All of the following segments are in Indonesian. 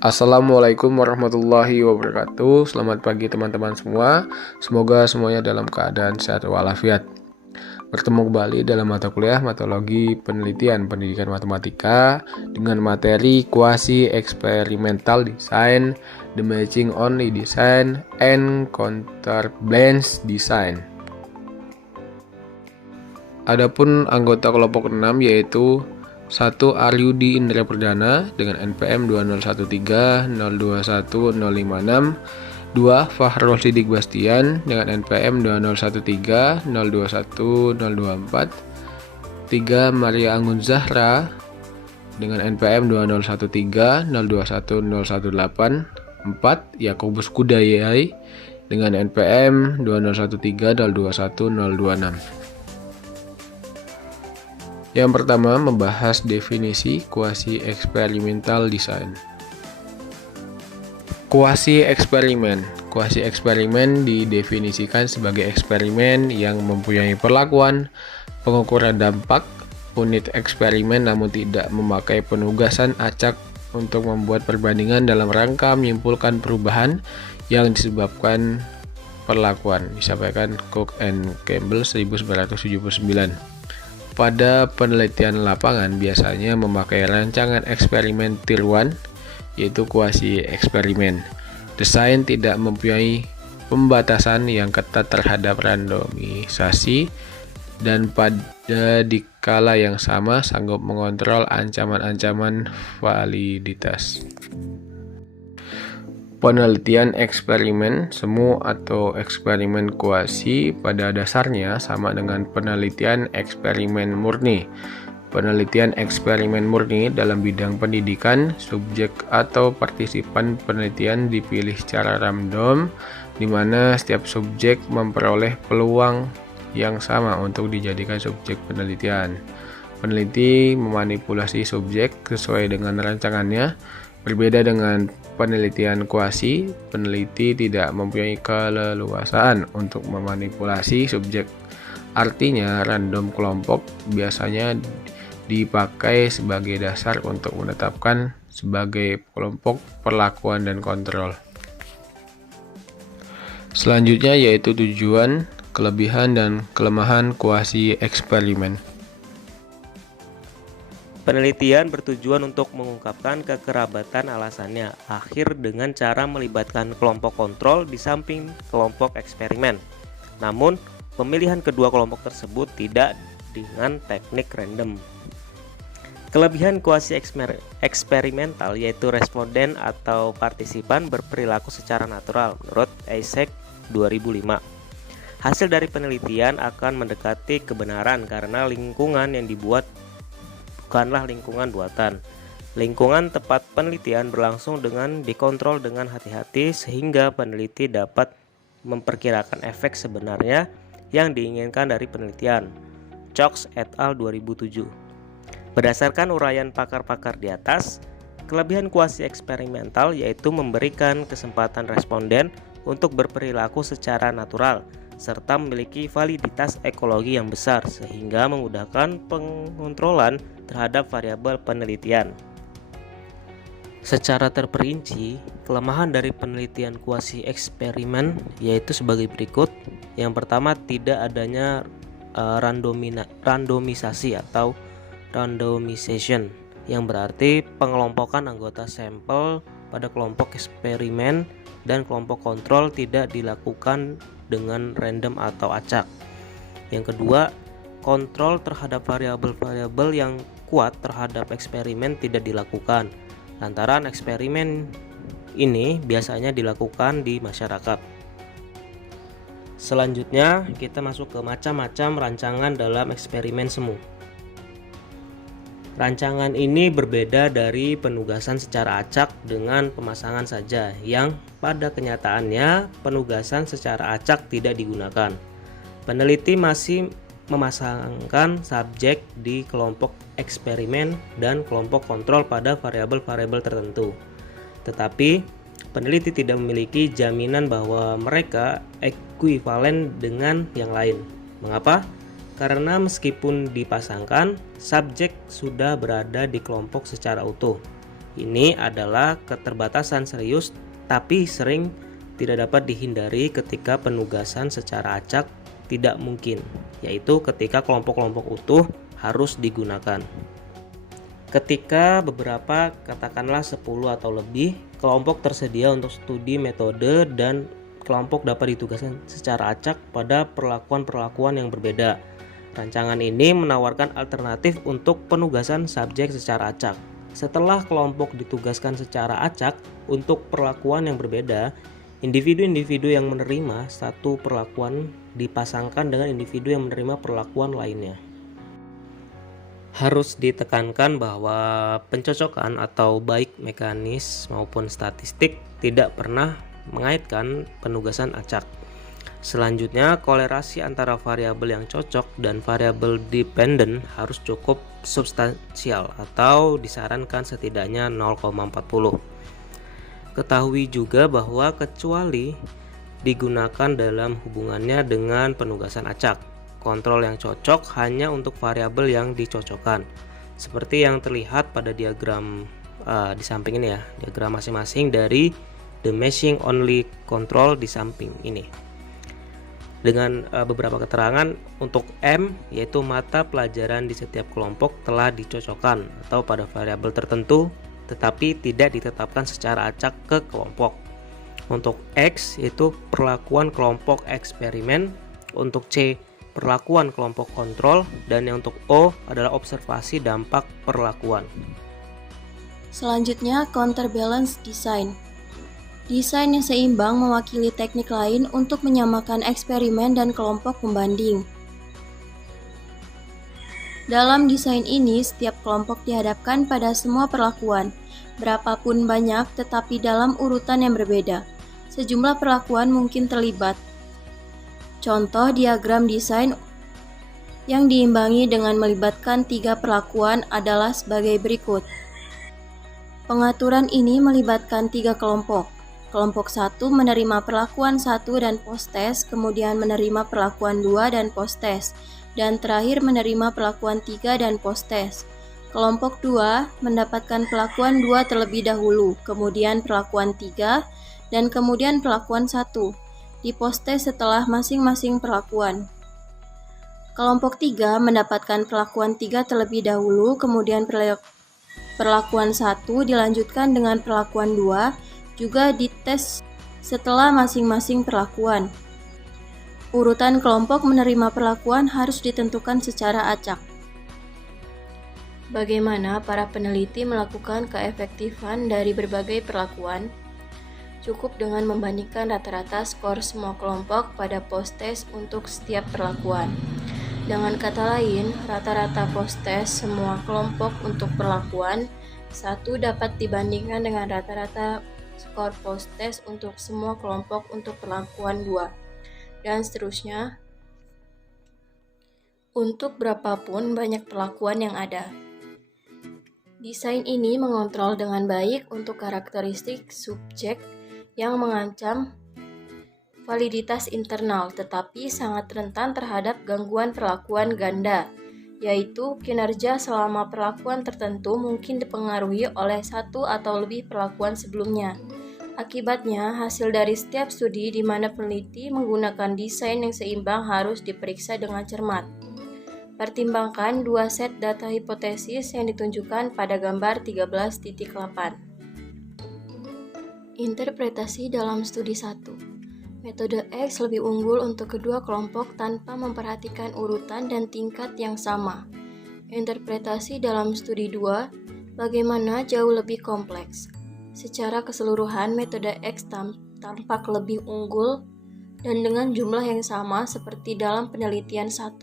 Assalamualaikum warahmatullahi wabarakatuh. Selamat pagi teman-teman semua. Semoga semuanya dalam keadaan sehat walafiat. Bertemu kembali dalam mata kuliah Matologi Penelitian Pendidikan Matematika dengan materi Quasi Experimental Design, The Matching Only Design, and Counterbalance Design. Adapun anggota kelompok 6 yaitu 1. Aryudi Indra Perdana dengan NPM 2013 021 056. 2. Fahrul Sidik Bastian dengan NPM 2013 021 024. 3. Maria Anggun Zahra dengan NPM 2013 021 018. 4. Yakobus Kudayai dengan NPM 2013 021 026. Yang pertama, membahas definisi Quasi Experimental Design. Quasi eksperimen didefinisikan sebagai eksperimen yang mempunyai perlakuan pengukuran dampak unit eksperimen namun tidak memakai penugasan acak untuk membuat perbandingan dalam rangka menyimpulkan perubahan yang disebabkan perlakuan, disampaikan Cook and Campbell 1979. Pada penelitian lapangan biasanya memakai rancangan eksperimen Tier 1, yaitu kuasi eksperimen. Desain tidak mempunyai pembatasan yang ketat terhadap randomisasi dan pada dikala yang sama sanggup mengontrol ancaman-ancaman validitas. Penelitian eksperimen semu atau eksperimen kuasi pada dasarnya sama dengan penelitian eksperimen murni. Penelitian eksperimen murni dalam bidang pendidikan, subjek atau partisipan penelitian dipilih secara random, di mana setiap subjek memperoleh peluang yang sama untuk dijadikan subjek penelitian. Peneliti memanipulasi subjek sesuai dengan rancangannya. Berbeda dengan penelitian kuasi, peneliti tidak mempunyai keleluasaan untuk memanipulasi subjek. Artinya, random kelompok biasanya dipakai sebagai dasar untuk menetapkan sebagai kelompok perlakuan dan kontrol. Selanjutnya yaitu tujuan, kelebihan, dan kelemahan kuasi eksperimen. Penelitian bertujuan untuk mengungkapkan kekerabatan alasannya akhir dengan cara melibatkan kelompok kontrol di samping kelompok eksperimen. Namun, pemilihan kedua kelompok tersebut tidak dengan teknik random. Kelebihan kuasi eksperimental yaitu responden atau partisipan berperilaku secara natural menurut Isaac 2005. Hasil dari penelitian akan mendekati kebenaran karena lingkungan yang dibuat bukanlah lingkungan buatan. Lingkungan tempat penelitian berlangsung dengan dikontrol dengan hati-hati sehingga peneliti dapat memperkirakan efek sebenarnya yang diinginkan dari penelitian. Cox et al. 2007. Berdasarkan uraian pakar-pakar di atas, kelebihan kuasi eksperimental yaitu memberikan kesempatan responden untuk berperilaku secara natural serta memiliki validitas ekologi yang besar sehingga memudahkan pengontrolan terhadap variabel penelitian. Secara terperinci, kelemahan dari penelitian kuasi eksperimen yaitu sebagai berikut. Yang pertama, tidak adanya randomisasi atau randomization, yang berarti pengelompokan anggota sampel pada kelompok eksperimen dan kelompok kontrol tidak dilakukan dengan random atau acak. Yang kedua, kontrol terhadap variabel-variabel yang kuat terhadap eksperimen tidak dilakukan, lantaran eksperimen ini biasanya dilakukan di masyarakat. Selanjutnya, kita masuk ke macam-macam rancangan dalam eksperimen semu. Rancangan ini berbeda dari penugasan secara acak dengan pemasangan saja, yang pada kenyataannya penugasan secara acak tidak digunakan. Peneliti masih memasangkan subjek di kelompok eksperimen dan kelompok kontrol pada variabel-variabel tertentu. Tetapi, peneliti tidak memiliki jaminan bahwa mereka ekuivalen dengan yang lain. Mengapa? Karena meskipun dipasangkan, subjek sudah berada di kelompok secara utuh. Ini adalah keterbatasan serius tapi sering tidak dapat dihindari ketika penugasan secara acak tidak mungkin, yaitu ketika kelompok-kelompok utuh harus digunakan. Ketika beberapa, katakanlah 10 atau lebih, kelompok tersedia untuk studi metode dan kelompok dapat ditugaskan secara acak pada perlakuan-perlakuan yang berbeda. Rancangan ini menawarkan alternatif untuk penugasan subjek secara acak. Setelah kelompok ditugaskan secara acak untuk perlakuan yang berbeda, individu-individu yang menerima satu perlakuan dipasangkan dengan individu yang menerima perlakuan lainnya. Harus ditekankan bahwa pencocokan atau baik mekanis maupun statistik tidak pernah mengaitkan penugasan acak. Selanjutnya, kolerasi antara variabel yang cocok dan variabel dependent harus cukup substansial atau disarankan setidaknya 0,40. Ketahui juga bahwa kecuali digunakan dalam hubungannya dengan penugasan acak, kontrol yang cocok hanya untuk variabel yang dicocokkan. Seperti yang terlihat pada diagram di samping ini ya, diagram masing-masing dari the meshing only control di samping ini. Dengan beberapa keterangan untuk M, yaitu mata pelajaran di setiap kelompok telah dicocokkan atau pada variabel tertentu tetapi tidak ditetapkan secara acak ke kelompok. Untuk X, yaitu perlakuan kelompok eksperimen. Untuk C, perlakuan kelompok kontrol. Dan yang untuk O adalah observasi dampak perlakuan. Selanjutnya, counterbalance design. Desain yang seimbang mewakili teknik lain untuk menyamakan eksperimen dan kelompok pembanding. Dalam desain ini, setiap kelompok dihadapkan pada semua perlakuan, berapapun banyak tetapi dalam urutan yang berbeda. Sejumlah perlakuan mungkin terlibat. Contoh diagram desain yang diimbangi dengan melibatkan 3 perlakuan adalah sebagai berikut. Pengaturan ini melibatkan 3 kelompok. Kelompok 1 menerima perlakuan 1 dan post-test, kemudian menerima perlakuan 2 dan post-test, dan terakhir menerima perlakuan 3 dan post-test. Kelompok 2 mendapatkan perlakuan 2 terlebih dahulu, kemudian perlakuan 3, dan kemudian perlakuan 1, di post-test setelah masing-masing perlakuan. Kelompok 3 mendapatkan perlakuan 3 terlebih dahulu, kemudian perlakuan 1 dilanjutkan dengan perlakuan 2, juga dites setelah masing-masing perlakuan. Urutan kelompok menerima perlakuan harus ditentukan secara acak. Bagaimana para peneliti melakukan keefektifan dari berbagai perlakuan? Cukup dengan membandingkan rata-rata skor semua kelompok pada post-test untuk setiap perlakuan. Dengan kata lain, rata-rata post-test semua kelompok untuk perlakuan 1 dapat dibandingkan dengan rata-rata skor post-test untuk semua kelompok untuk perlakuan 2, dan seterusnya untuk berapapun banyak perlakuan yang ada. Desain ini mengontrol dengan baik untuk karakteristik subjek yang mengancam validitas internal, tetapi sangat rentan terhadap gangguan perlakuan ganda, yaitu kinerja selama perlakuan tertentu mungkin dipengaruhi oleh 1 atau lebih perlakuan sebelumnya. Akibatnya, hasil dari setiap studi di mana peneliti menggunakan desain yang seimbang harus diperiksa dengan cermat. Pertimbangkan 2 set data hipotesis yang ditunjukkan pada gambar 13.8. Interpretasi dalam studi 1. Metode X lebih unggul untuk kedua kelompok tanpa memperhatikan urutan dan tingkat yang sama. Interpretasi dalam studi 2 bagaimana jauh lebih kompleks. Secara keseluruhan, metode X tampak lebih unggul dan dengan jumlah yang sama seperti dalam penelitian 1.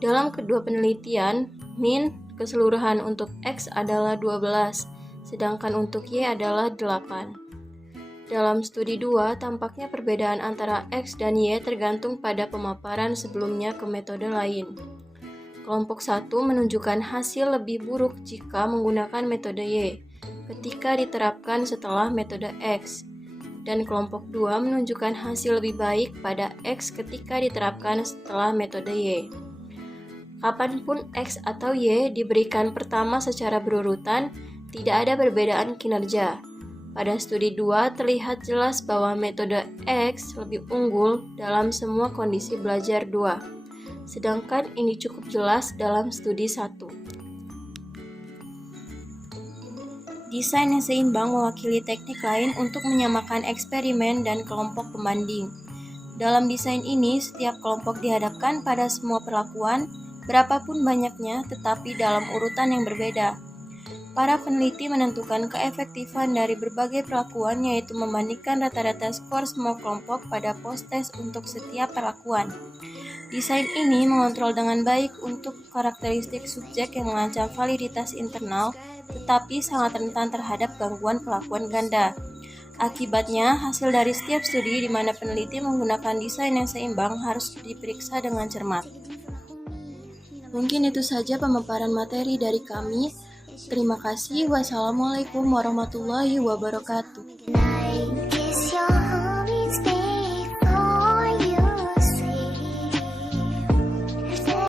Dalam kedua penelitian, min keseluruhan untuk X adalah 12, sedangkan untuk Y adalah 8. Dalam studi 2, tampaknya perbedaan antara X dan Y tergantung pada pemaparan sebelumnya ke metode lain. Kelompok 1 menunjukkan hasil lebih buruk jika menggunakan metode Y ketika diterapkan setelah metode X, dan kelompok 2 menunjukkan hasil lebih baik pada X ketika diterapkan setelah metode Y. Kapanpun X atau Y diberikan pertama secara berurutan, Tidak ada perbedaan kinerja. Pada studi 2 terlihat jelas bahwa metode X lebih unggul dalam semua kondisi belajar 2, sedangkan ini cukup jelas dalam studi 1. Desain yang seimbang mewakili teknik lain untuk menyamakan eksperimen dan kelompok pembanding. Dalam desain ini, setiap kelompok dihadapkan pada semua perlakuan, berapapun banyaknya, tetapi dalam urutan yang berbeda. Para peneliti menentukan keefektifan dari berbagai perlakuan, yaitu membandingkan rata-rata skor semua kelompok pada post-test untuk setiap perlakuan. Desain ini mengontrol dengan baik untuk karakteristik subjek yang mengancam validitas internal, tetapi sangat rentan terhadap gangguan perlakuan ganda. Akibatnya, hasil dari setiap studi di mana peneliti menggunakan desain yang seimbang harus diperiksa dengan cermat. Mungkin itu saja pemaparan materi dari kami. Terima kasih. Wassalamualaikum warahmatullahi wabarakatuh.